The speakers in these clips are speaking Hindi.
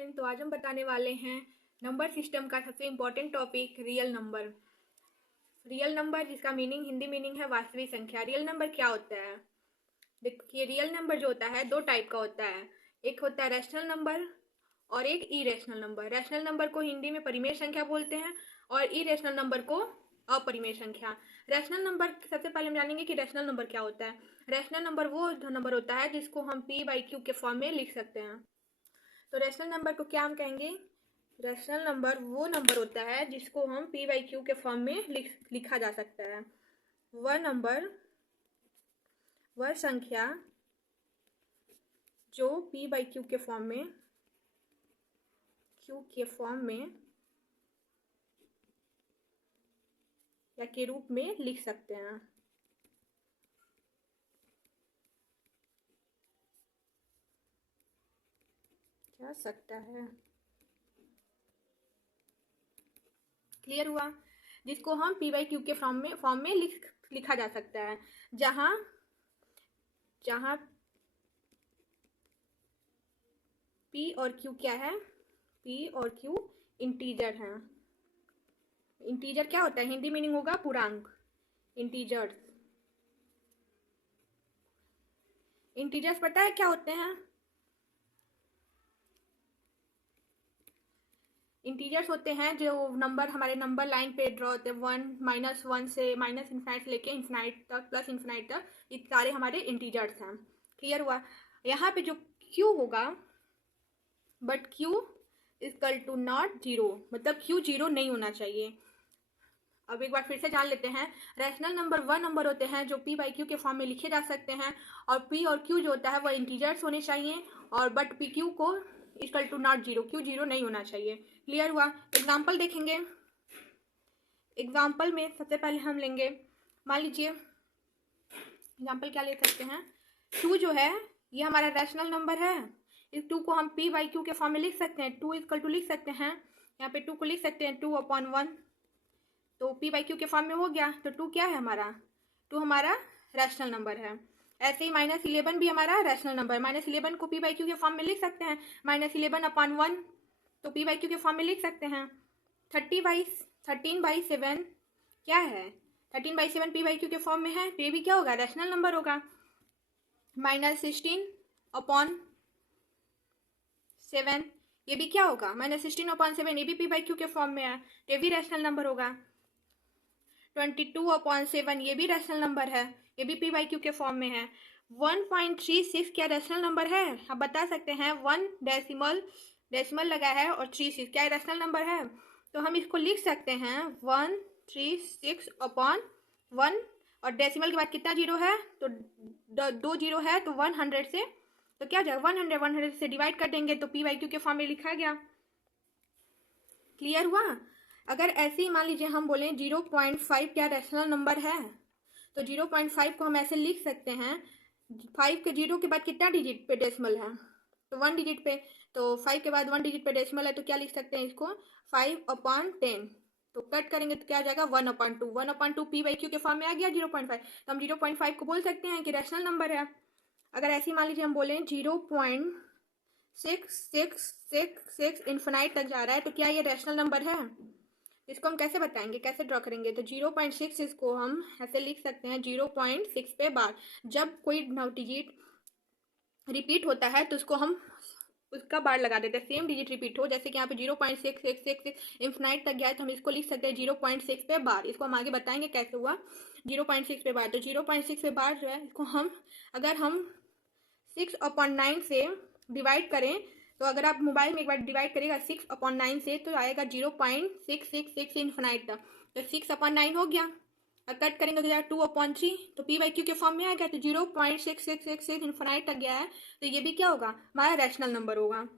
फ्रेंड, तो आज हम बताने वाले हैं नंबर सिस्टम का सबसे important topic real number. Real number जिसका मीनिंग हिंदी मीनिंग है वास्तविक संख्या। रियल नंबर क्या होता है? देखिए, रियल नंबर जो होता है दो टाइप का होता है। एक होता है रैशनल नंबर और एक इरेशनल नंबर। रैशनल नंबर को हिंदी में परिमेय संख्या बोलते हैं और इरेशनल नंबर को अपरिमेय संख्या। रैशनल नंबर सबसे पहले हम जानेंगे कि रैशनल नंबर क्या होता है। रैशनल नंबर वो नंबर होता है जिसको हम p/q के फॉर्म में लिख सकते हैं। तो रैशनल नंबर को क्या हम कहेंगे? रैशनल नंबर वो नंबर होता है जिसको हम p/q के फॉर्म में लिखा जा सकता है। वह नंबर, वह संख्या जो p/q के फॉर्म में, q के फॉर्म में या के रूप में लिख सकते हैं। जा सकता है। क्लियर हुआ? जिसको हम p/q के फॉर्म में लिखा जा सकता है, जहां जहां p और q क्या है? p और q इंटीजर हैं। इंटीजर क्या होता है? हिंदी मीनिंग होगा पूर्णांक। इंटीजर्स, इंटीजर्स पता है क्या होते हैं? इंटीजर्स होते हैं जो नंबर हमारे नंबर लाइन पे ड्रॉ होते हैं। 1 -1 से माइनस इन्फाइनाइट से लेके इन्फाइनाइट तक, प्लस इन्फाइनाइट तक, ये सारे हमारे इंटीजर्स हैं। क्लियर हुआ? यहाँ पे जो q होगा, but q equal to not zero, मतलब q जीरो नहीं होना चाहिए। अब एक बार फिर से जान लेते हैं। रैशनल नंबर वह नंबर होते हैं जो p/q के फॉर्म में लिखे जा सकते हैं और p और q जो होता है वह इंटीजर्स होने चाहिए, और बट pq को equal to not zero, q zero नहीं होना चाहिए। क्लियर हुआ? एग्जाम्पल देखेंगे। एग्जाम्पल में सबसे पहले हम लेंगे, मान लीजिए एग्जाम्पल क्या ले सकते हैं। 2 जो है ये हमारा रैशनल नंबर है। इस 2 को हम p/q के फॉर्म में लिख सकते हैं। 2 इक्वल टू लिख सकते हैं, यहाँ पे 2 को लिख सकते हैं 2/1, तो p/q के फॉर्म में हो गया। तो 2 क्या है हमारा? 2 हमारा रैशनल नंबर है। ऐसे ही -11 भी हमारा रैशनल नंबर है। -11 को p/q के फॉर्म में लिख सकते हैं, -11/1, तो p/q के फॉर्म में लिख सकते हैं। 13/7 क्या है? 13/7 p/q के फॉर्म में है, तो ये भी क्या होगा? रैशनल नंबर होगा। -16/7 ये भी क्या होगा? -16/7 ये भी p/q के फॉर्म में है, तो ये भी रैशनल नंबर होगा। 22/7 ये भी रैशनल नंबर है, ये भी p/q के फॉर्म में है। 1.36 क्या रैशनल नंबर है? आप बता सकते हैं। 1 डेसिमल लगा है और 36 क्या रैशनल नंबर है? तो हम इसको लिख सकते हैं 136/1, और डेसिमल के बाद कितना जीरो है? तो 2 जीरो है, तो 100 से, तो क्या हो जाएगा? 100 से डिवाइड कर देंगे तो p/q के फॉर्म में लिखा गया। क्लियर हुआ? अगर ऐसे ही मान लीजिए हम बोलें 0.5 क्या रैशनल नंबर है, तो 0.5 को हम ऐसे लिख सकते हैं। 5 के 0 के बाद कितना डिजिट पे डेसिमल है? तो 1 डिजिट पे, तो 5 के बाद 1 डिजिट पे डेसिमल है, तो क्या लिख सकते हैं इसको? 5/10, तो कट करेंगे तो क्या आ जाएगा? 1/2। 1/2 p/q के फॉर्म में आ गया 0.5, तो हम 0.5 को बोल सकते हैं कि रैशनल नंबर है। अगर ऐसे ही मान लीजिए हम बोलें 0.6666 इन्फिनाइट तक जा रहा है, तो क्या ये रैशनल नंबर है? इसको हम कैसे बताएंगे, कैसे ड्रॉ करेंगे? तो 0.6 को हम ऐसे लिख सकते हैं 0.6 पे बार। जब कोई डिजिट रिपीट होता है तो उसको हम उसका बार लगा देते हैं, सेम डिजिट रिपीट हो। जैसे कि यहाँ पे 0.6666 इन्फिनाइट तक गया है, तो हम इसको लिख सकते हैं 0.6 पे बार। इसको हम आगे बताएंगे कैसे हुआ 0.6 पे बार। तो 0.6 पे बार जो है, इसको हम अगर हम 6/9 से डिवाइड करें, तो अगर आप मोबाइल में एक बार डिवाइड करेगा 6/9 से, तो आएगा 0.666 इन्फिनाइट तक, तो 6/9 हो गया। और कट करेंगे तो जाएगा 2/3, तो p/q के फॉर्म में आ गया। तो 0.6666 इन्फिनाइट तक गया है, तो ये भी क्या होगा? हमारा रैशनल नंबर होगा।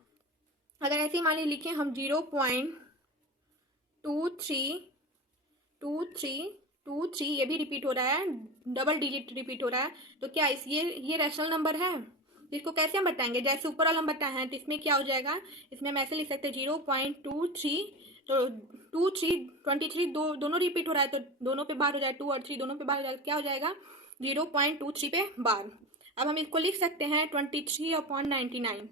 अगर ऐसे ही मान लीजिए लिखें हम 0.2323 ये भी रिपीट हो रहा है, डबल डिजिट रिपीट हो रहा है, तो क्या ये रैशनल नंबर है? तो इसको कैसे हम बताएंगे? जैसे ऊपर वाला हम बताए हैं, तो इसमें क्या हो जाएगा? इसमें हम ऐसे लिख सकते हैं 0.23, तो 23 दोनों रिपीट हो रहा है, तो दोनों पे बार हो जाए, 2 और 3 दोनों पे बार हो जाएगा, क्या हो जाएगा? 0.23 पे बार। अब हम इसको लिख सकते हैं 23/99,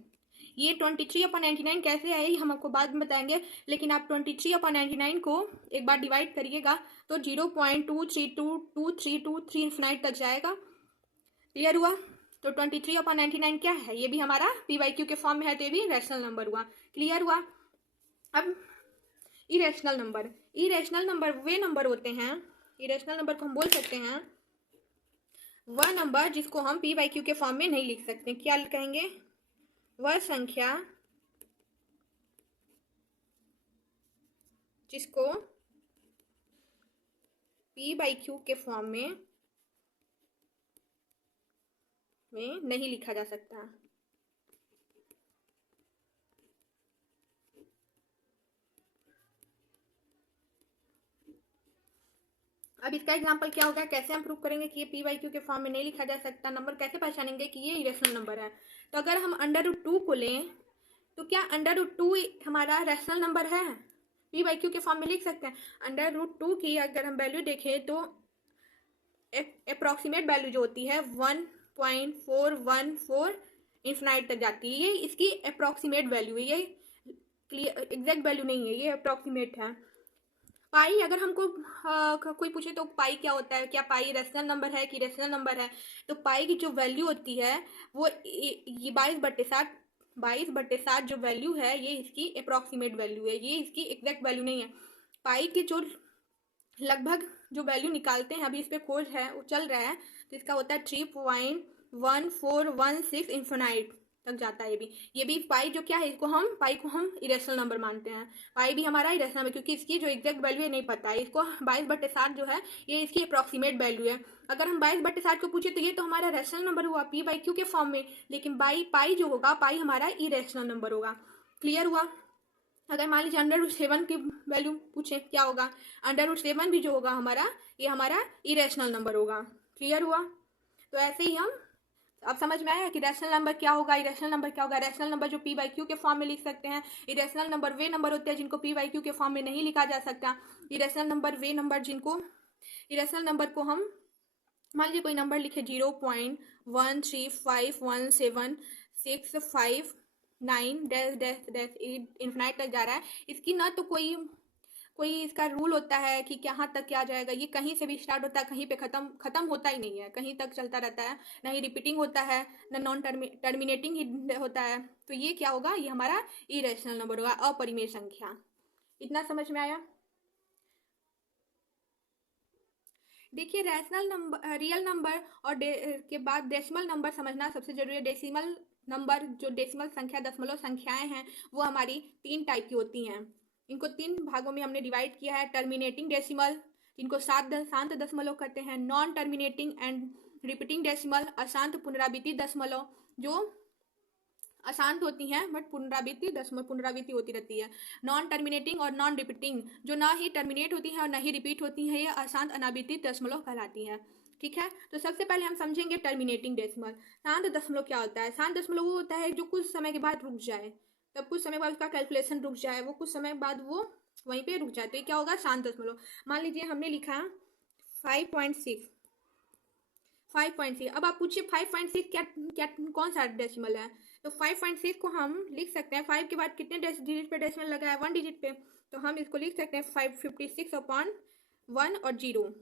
ये 23/99 कैसे है ये हम आपको बाद में बताएंगे, लेकिन आप 23/99 को एक बार डिवाइड करिएगा तो 0.2322323 इन्फिनाइट तक जाएगा। क्लियर हुआ? तो 23/99 क्या है, ये भी हमारा PYQ के फॉर्म में है, तो ये भी रैशनल नंबर हुआ। क्लियर हुआ? अब इरेशनल नंबर वे नंबर होते हैं, इरेशनल नंबर को हम बोल सकते हैं वह नंबर जिसको हम PYQ के फॉर्म में नहीं लिख सकते। क्या कहेंगे? वह संख्या जिसको PYQ के फॉर्म में नहीं लिखा जा सकता। अब इसका एग्जांपल क्या होगा, कैसे हम प्रूव करेंगे कि ये PYQ के फॉर्म में नहीं लिखा जा सकता। नंबर कैसे पहचानेंगे कि ये इरेशनल नंबर है? तो अगर हम √2 को लें तो क्या √2 हमारा रैशनल नंबर है? PYQ के फॉर्म में लिख सकते हैं। √2 की अगर हम वैल्यू देखें तो अप्रॉक्सीमेट वैल्यू जो होती है 1.414 इन्फिनाइट तक जाती है। ये इसकी अप्रॉक्सीमेट वैल्यू है, ये क्लियर एग्जैक्ट वैल्यू नहीं है, ये अप्रॉक्सीमेट है। पाई अगर हमको कोई पूछे तो पाई क्या होता है, क्या पाई रैशनल नंबर है कि इरेशनल नंबर है? तो पाई की जो वैल्यू होती है वो ये 22/7 जो वैल्यू है ये इसकी अप्रॉक्सीमेट वैल्यू है, ये इसकी एग्जैक्ट वैल्यू नहीं है। पाई की जो लगभग जो वैल्यू निकालते हैं, अभी इस पर खोज है वो चल रहा है, तो इसका होता है 3.1416 इन्फिनाइट तक जाता है। ये भी पाई जो क्या है, पाई को हम इरेशनल नंबर मानते हैं। पाई भी हमारा इरेशनल नंबर, क्योंकि इसकी जो एग्जैक्ट वैल्यू है नहीं पता है। इसको 22/7 जो है ये इसकी अप्रॉक्सीमेट वैल्यू है। अगर हम 22/7 को पूछे तो ये तो हमारा रैशनल नंबर हुआ PYQ के फॉर्म में, लेकिन पाई जो होगा, पाई हमारा इरेशनल नंबर होगा। क्लियर हुआ? अगर मान लीजिए √7 की वैल्यू पूछे क्या होगा, √7 भी जो होगा हमारा, ये हमारा इरेशनल नंबर होगा। क्लियर हुआ? तो ऐसे ही हम अब समझ में आया कि रैशनल नंबर क्या होगा, इरेशनल नंबर क्या होगा। रैशनल नंबर जो PYQ के फॉर्म में लिख सकते हैं, इरेशनल नंबर वे नंबर होते हैं जिनको PYQ के फॉर्म में नहीं लिखा जा सकता। इरेशनल नंबर वे नंबर जिनको, इरेशनल नंबर को हम मान लीजिए कोई नंबर लिखे 0.1351659 इन्फिनाइट तक जा रहा है। इसकी ना तो कोई इसका रूल होता है कि कहाँ तक क्या जाएगा, ये कहीं से भी स्टार्ट होता है, कहीं पे खत्म होता ही नहीं है, कहीं तक चलता रहता है, ना ही रिपीटिंग होता है, ना नॉन टर्मिनेटिंग ही होता है। तो ये क्या होगा, ये हमारा इरेशनल नंबर होगा, अपरिमेय संख्या। इतना समझ में आया? देखिए, रैशनल नंबर, रियल नंबर और के बाद डेसिमल नंबर समझना सबसे जरूरी है। डेसिमल नंबर जो डेसिमल संख्या, दशमलव संख्याएं हैं, वो हमारी 3 टाइप की होती हैं। इनको 3 भागों में हमने डिवाइड किया है। टर्मिनेटिंग डेसिमल, जिनको शांत दशमलव कहते हैं। Non terminating and repeating decimal, अशांत पुनरावृत्ति दशमलव, जो अशांत होती हैं बट पुनरावृत्ति होती रहती है। नॉन टर्मिनेटिंग और नॉन रिपीटिंग, जो ना ही टर्मिनेट होती हैं और ना ही रिपीट होती हैं, ये अशांत अनावृत्ति दशमलव कहलाती हैं। ठीक है, तो सबसे पहले हम समझेंगे टर्मिनेटिंग डेसिमल। शांत दशमलव क्या होता है? शांत दशमलव वो होता है जो कुछ समय के बाद रुक जाए, तब कुछ समय बाद उसका कैलकुलेशन रुक जाए, वो कुछ समय बाद वो वहीं पे रुक जाए, तो ये क्या होगा? शांत दशमलव। मान लीजिए हमने लिखा 5.6। अब आप पूछिए 5.6 क्या क्या कौन सा डेसिमल है? तो 5.6 को हम लिख सकते हैं, 5 के बाद कितने डिजिट पे डेसिमल लगा है? 1 डिजिट पे, तो हम इसको लिख सकते हैं 556/1 और 0।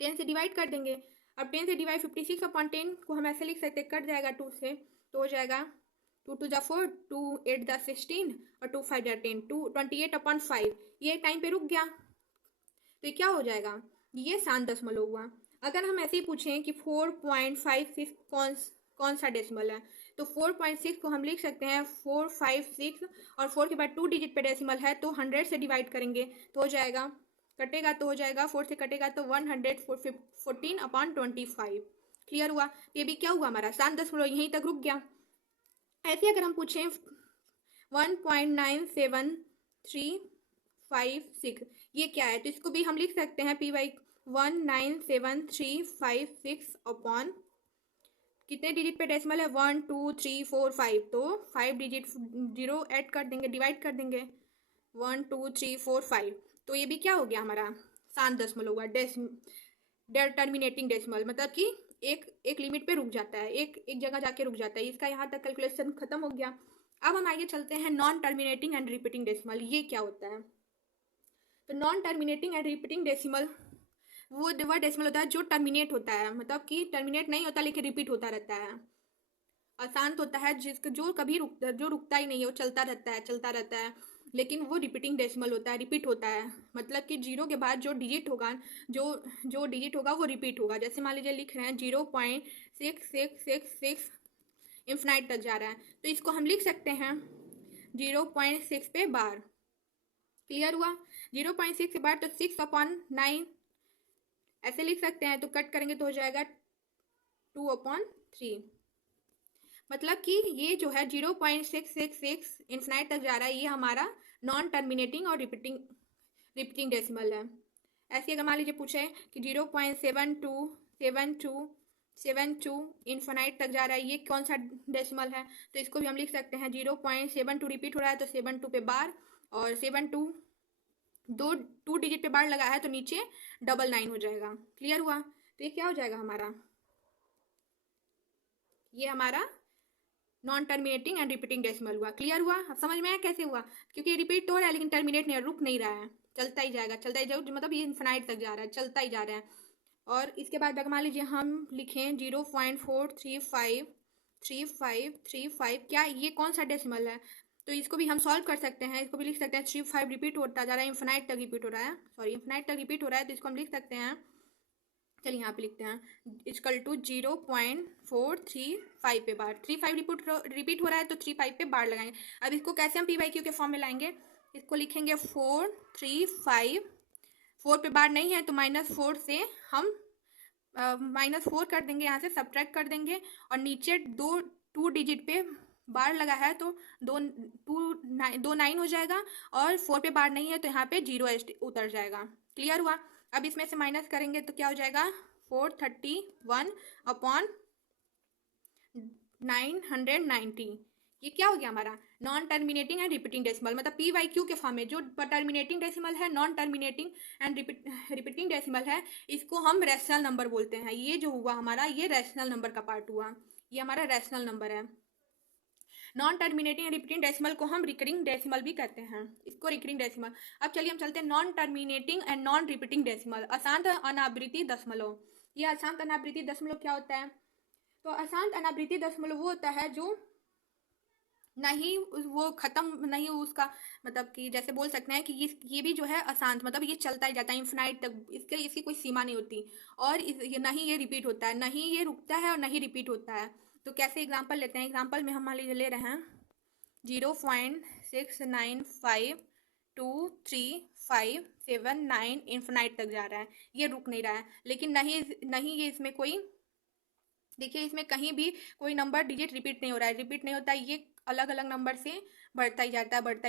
10 से डिवाइड कर देंगे। अब 10 से डिवाइड 56/10 को हम ऐसे लिख सकते हैं, कट जाएगा 2 से, तो हो जाएगा 2 2 4, 2 8 16 और 2 5 10, 28/5। ये टाइम पे रुक गया, तो ये क्या हो जाएगा? ये शांत दशमलव हुआ। अगर हम ऐसे ही पूछें कि 4.56 कौन सा डेसिमल है, तो 4.6 को हम लिख सकते हैं 456, और 4 के बाद 2 डिजिट पे डेसिमल है, तो 100 से डिवाइड करेंगे तो हो जाएगा, कटेगा तो हो जाएगा, 4 से कटेगा तो 114/25। क्लियर हुआ? ये भी क्या हुआ, हमारा शांत दशमलव यहीं तक रुक गया। ऐसे अगर हम पूछें 1.97356, ये क्या है? तो इसको भी हम लिख सकते हैं PY 19735 अपॉन कितने डिजिट पे डेसिमल है? 1 2 3 4 5, तो 5 डिजिट 0 ऐड कर देंगे, डिवाइड कर देंगे 1 2 3 4 5, तो ये भी क्या हो गया हमारा? शांत दशमलव हुआ। टर्मिनेटिंग डेसिमल मतलब कि एक लिमिट पे रुक जाता है, एक जगह जाके रुक जाता है, इसका यहाँ तक कैलकुलेशन खत्म हो गया। अब हम आगे चलते हैं non terminating and repeating decimal, ये क्या होता है। तो non terminating and repeating decimal वो डेसिमल होता है जो टर्मिनेट होता है, मतलब कि टर्मिनेट नहीं होता लेकिन रिपीट होता रहता है, अशांत होता है, जिसका जो कभी रुकता ही नहीं है, वो चलता रहता है, लेकिन वो रिपीटिंग डेसिमल होता है, रिपीट होता है। मतलब कि जीरो के बाद जो डिजिट होगा, जो जो डिजिट होगा वो रिपीट होगा। जैसे मान लीजिए लिख रहे हैं 0.6666 इन्फिनाइट तक जा रहा है, तो इसको हम लिख सकते हैं 0.6 पे बार। क्लियर हुआ। 0.6 के बाद तो 6/9 ऐसे लिख सकते हैं, तो कट करेंगे तो हो जाएगा 2/3। मतलब कि ये जो है 0.666 इन्फिनाइट तक जा रहा है, ये हमारा नॉन टर्मिनेटिंग और रिपीटिंग डेसिमल है। ऐसे अगर मान लीजिए पूछे कि 0.727272 इन्फिनाइट तक जा रहा है, ये कौन सा डेसिमल है, तो इसको भी हम लिख सकते हैं 0.72 रिपीट हो रहा है तो 72 पे बार, और 72 टू डिजिट पे बार लगा है तो नीचे 99 हो जाएगा। क्लियर हुआ। तो ये क्या हो जाएगा हमारा, ये हमारा non terminating and repeating decimal हुआ। क्लियर हुआ। अब समझ में आया कैसे हुआ, क्योंकि रिपीट तो हो रहा है लेकिन टर्मिनेट नहीं, रुक नहीं रहा है, चलता ही जाएगा, मतलब ये इन्फिनाइट तक जा रहा है, चलता ही जा रहा है। और इसके बाद अगर मान लीजिए हम लिखें 0.4353535, क्या ये कौन सा डेसिमल है, तो इसको भी हम सॉल्व कर सकते हैं। इसको भी लिख सकते हैं 35 रिपीट होता जा रहा है, इन्फिनाइट तक रिपीट हो रहा है, इन्फिनाइट तक रिपीट हो रहा है, तो इसको हम लिख सकते हैं, चलिए यहाँ पे लिखते हैं इक्वल टू 0.435 पे बार, 35 रिपीट हो रहा है तो 35 पे बार लगाएंगे। अब इसको कैसे हम p/q के फॉर्म में लाएंगे, इसको लिखेंगे 435, 4 पे बार नहीं है तो -4 से हम -4 कर देंगे, यहाँ से सब्ट्रैक्ट कर देंगे, और नीचे टू डिजिट पे बार लगा है तो 9 हो जाएगा, और 4 पे बार नहीं है तो यहाँ पे 0 उतर जाएगा। क्लियर हुआ। अब इसमें से माइनस करेंगे तो क्या हो जाएगा 431/990। ये क्या हो गया हमारा non terminating and repeating decimal, मतलब p/q के फॉर्म में जो टर्मिनेटिंग डेसिमल है, non terminating and repeating decimal है, इसको हम रैशनल नंबर बोलते हैं। ये जो हुआ हमारा, ये रैशनल नंबर का पार्ट हुआ, ये हमारा रैशनल नंबर है। Non terminating and repeating decimal को हम रिकरिंग डेसिमल भी कहते हैं, इसको रिकरिंग डेसिमल। अब चलिए हम चलते हैं non terminating and non repeating decimal, अशांत अनावृत्ति दशमलव। ये अशांत अनावृत्ति दशमलव क्या होता है, तो अशांत अनावृत्ति दशमलव वो होता है जो नहीं वो खत्म नहीं उसका, मतलब कि जैसे बोल सकते हैं कि ये भी जो है अशांत, मतलब ये चलता ही जाता है इन्फिनाइट तक, इसकी कोई सीमा नहीं होती, और नहीं ये रिपीट होता है, नहीं ये रुकता है और नहीं रिपीट होता है। तो कैसे एग्जांपल लेते हैं, एग्जांपल में हम मान लीजिए ले रहे हैं 0.69523579 इन्फिनाइट तक जा रहा है, ये रुक नहीं रहा है, लेकिन नहीं ये इसमें कोई, देखिए इसमें कहीं भी कोई नंबर डिजिट रिपीट नहीं हो रहा है, रिपीट नहीं होता है, ये अलग अलग नंबर से बढ़ता ही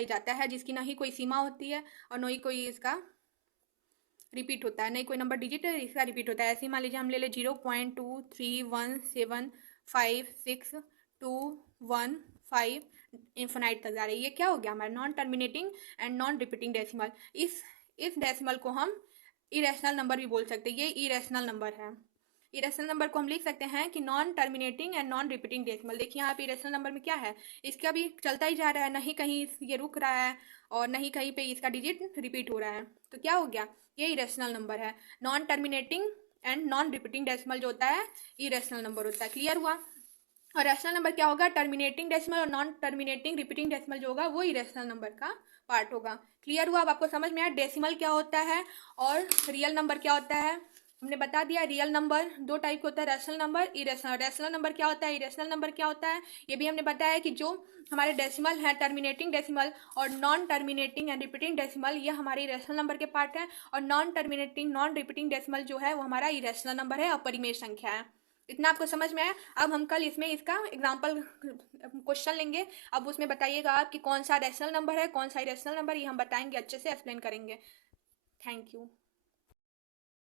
जाता है, जिसकी ना ही कोई सीमा होती है और ना ही कोई इसका रिपीट होता है, नहीं कोई नंबर डिजिट है इसका रिपीट होता है। ऐसे ही मान लीजिए हम ले 0.231756215 इन्फिनाइट तक जा रही है, ये क्या हो गया हमारा non terminating and non repeating decimal. इस डेसिमल को हम इरेशनल नंबर भी बोल सकते हैं, ये इरेशनल नंबर है। इरेशनल नंबर को हम लिख सकते हैं कि non terminating and non repeating decimal. देखिए यहाँ पे इरेशनल नंबर में क्या है, इसका भी चलता ही जा रहा है, नहीं कहीं ये रुक रहा है और नहीं कहीं पे इसका डिजिट रिपीट हो रहा है, तो क्या हो गया, ये इरेशनल नंबर है। Non terminating and non repeating decimal जो होता है इरेशनल नंबर होता है। क्लियर हुआ। और रैशनल नंबर क्या होगा, टर्मिनेटिंग डेसिमल और नॉन टर्मिनेटिंग रिपीटिंग डेसिमल जो होगा वो इरेशनल नंबर का पार्ट होगा। क्लियर हुआ। अब आपको समझ में आया डेसिमल क्या होता है और रियल नंबर क्या होता है। हमने बता दिया रियल नंबर दो टाइप का होता है, rational number, irrational. Rational number क्या होता है, इरेशनल नंबर क्या होता है, ये भी हमने बताया कि जो हमारे डेसिमल है टर्मिनेटिंग डेसिमल और non terminating and repeating decimal, ये हमारे इरेशनल नंबर के पार्ट है, और non terminating non repeating decimal जो है वो हमारा इरेशनल नंबर है, अपरिमेय संख्या है। इतना आपको समझ में आया। अब हम कल इसमें इसका एग्जाम्पल क्वेश्चन लेंगे, अब उसमें बताइएगा आप कि कौन सा रैशनल नंबर है कौन सा इरेशनल नंबर, ये हम बताएंगे, अच्छे से एक्सप्लेन करेंगे। Thank you.